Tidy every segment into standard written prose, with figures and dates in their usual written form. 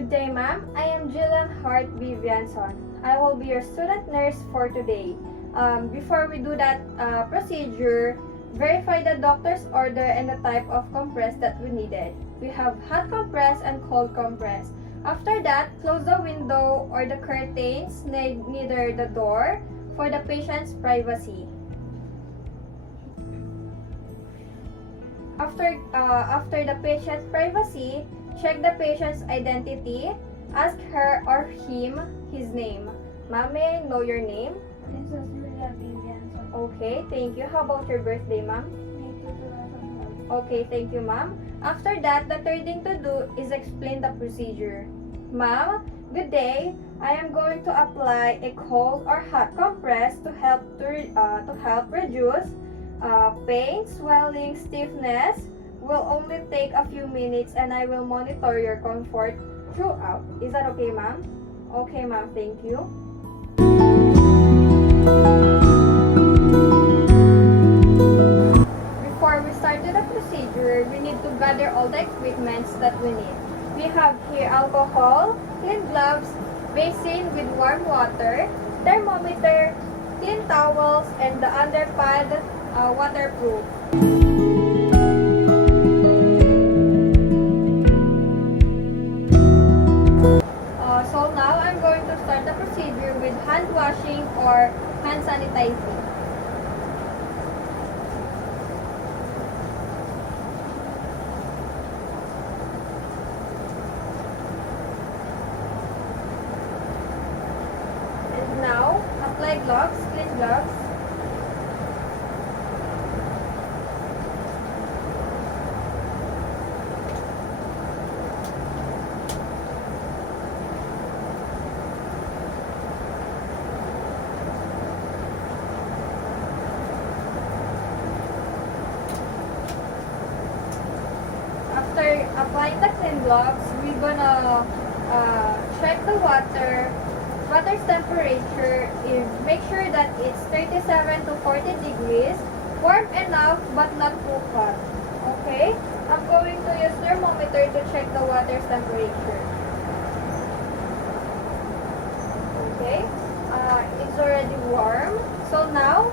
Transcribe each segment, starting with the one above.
Good day, ma'am. I am Jillian Hart B. Vianson. I will be your student nurse for today. Before we do that procedure, verify the doctor's order and the type of compress that we needed. We have hot compress and cold compress. After that, close the window or the curtains near the door for the patient's privacy. After the patient's privacy, check the patient's identity. Ask her or him his name. Ma'am, may I know your name? Princess Julia B. Vianson. Okay, thank you. How about your birthday, ma'am? May 2001. Okay, thank you, ma'am. After that, the third thing to do is explain the procedure. Ma'am, good day. I am going to apply a cold or hot compress to help reduce pain, swelling, stiffness. Will only take a few minutes and I will monitor your comfort throughout. Is that okay, ma'am? Okay, ma'am. Thank you. Before we start the procedure, we need to gather all the equipments that we need. We have here alcohol, clean gloves, basin with warm water, thermometer, clean towels, and the underpad waterproof. So now I'm going to start the procedure with hand washing or hand sanitizing. And now, apply gloves, clean gloves. After applying the clean gloves, we're gonna check the water's temperature. Make sure that it's 37 to 40 degrees, warm enough but not too hot. Okay? I'm going to use thermometer to check the water's temperature. Okay? It's already warm. So now,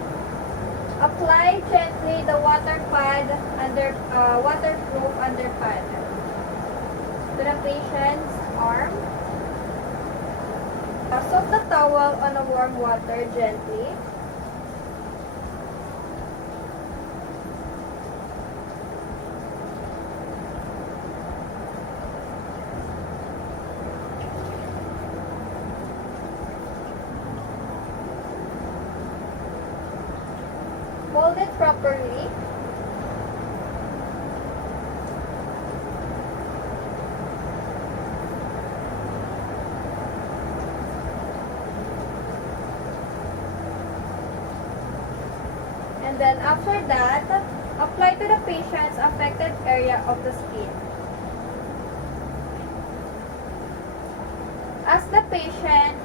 apply gently the waterproof underpad to the patient's arm. Soak the towel on a warm water gently. Fold it properly. And then after that, apply to the patient's affected area of the skin. Ask the patient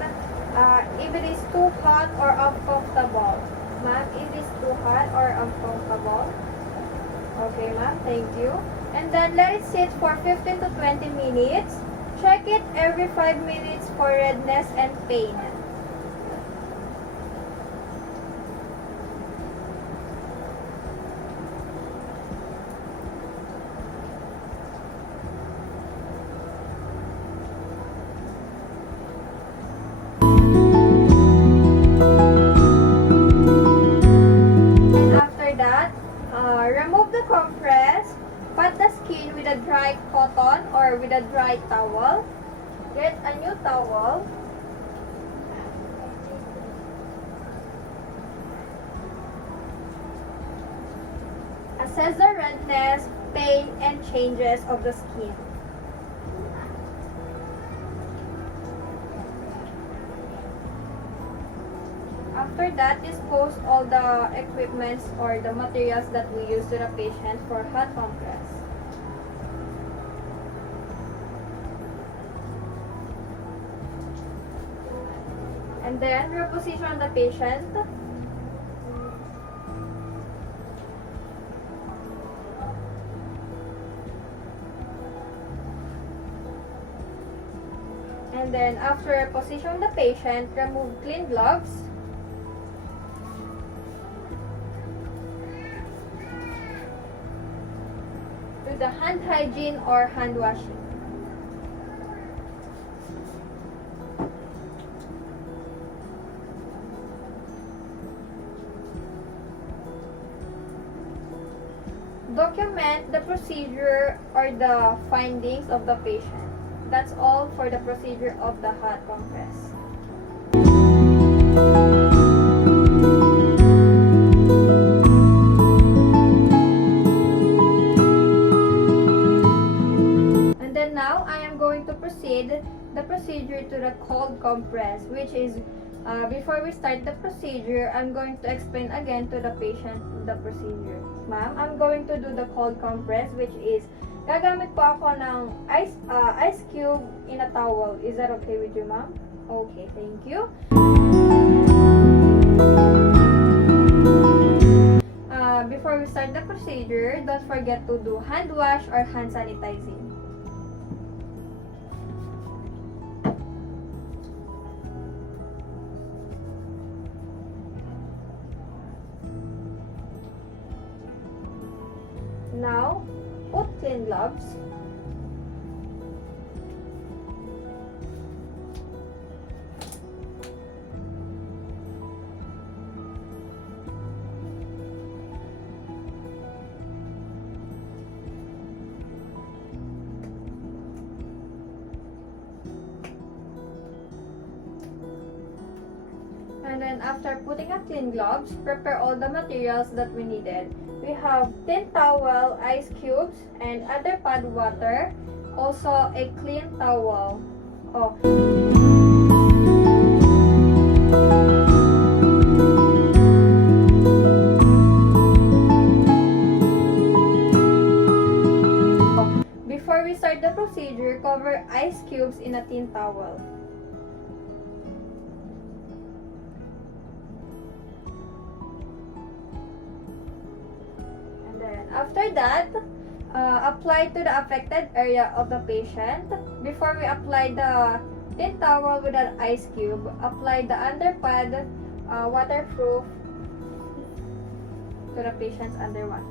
if it is too hot or uncomfortable. Ma'am, it is too hot or uncomfortable? Okay, ma'am. Thank you. And then let it sit for 15 to 20 minutes. Check it every 5 minutes for redness and pain. Remove the compress, pat the skin with a dry cotton or with a dry towel. Get a new towel. Assess the redness, pain, and changes of the skin. After that, dispose all the equipments or the materials that we use to the patient for hot compress. And then reposition the patient. And then after position the patient, remove clean gloves. Do the hand hygiene or hand washing. Document the procedure or the findings of the patient. That's all for the procedure of the hot compress. And then now I am going to proceed the procedure to the cold compress, which is before we start the procedure, I'm going to explain again to the patient the procedure. Ma'am, I'm going to do the cold compress, which is gagamit po ako ng ice cube in a towel. Is that okay with you, ma'am? Okay, thank you. Before we start the procedure, don't forget to do hand wash or hand sanitizing. Now, put clean gloves. And then after putting a clean gloves, prepare all the materials that we needed. We have thin towel, ice cubes, and other pad water. Also a clean towel. Before we start the procedure, cover ice cubes in a thin towel. After that, apply to the affected area of the patient. Before we apply the thin towel with an ice cube, apply the underpad waterproof to the patient's under one.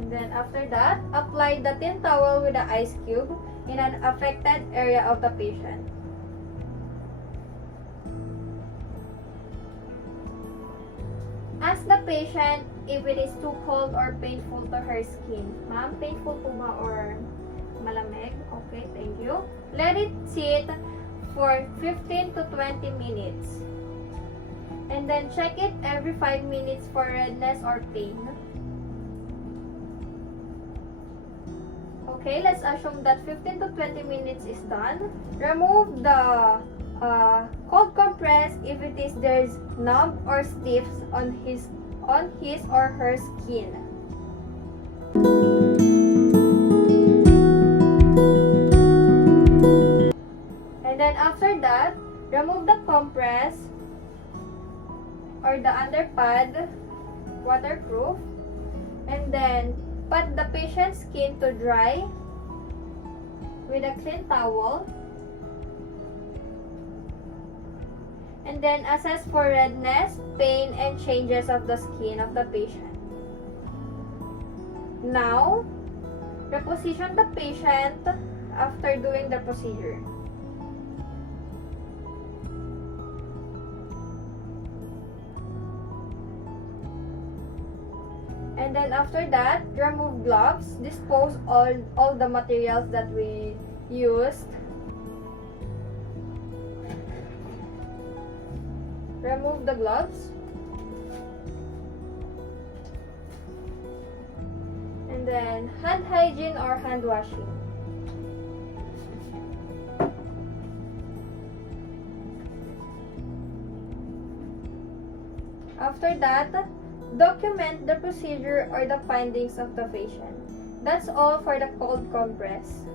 And then after that, apply the thin towel with the ice cube in an affected area of the patient. Ask the patient if it is too cold or painful to her skin. Ma'am, painful po ba or malamig? Okay, thank you. Let it sit for 15 to 20 minutes. And then check it every 5 minutes for redness or pain. Okay, let's assume that 15 to 20 minutes is done. Remove the cold compress if it is there's numb or stiff on his or her skin. And then after that, remove the compress or the underpad waterproof, and then pat the patient's skin to dry with a clean towel. And then assess for redness, pain, and changes of the skin of the patient. Now, reposition the patient after doing the procedure. And then after that, remove gloves, dispose all the materials that we used. Remove the gloves. And then hand hygiene or hand washing. After that, document the procedure or the findings of the patient. That's all for the cold compress.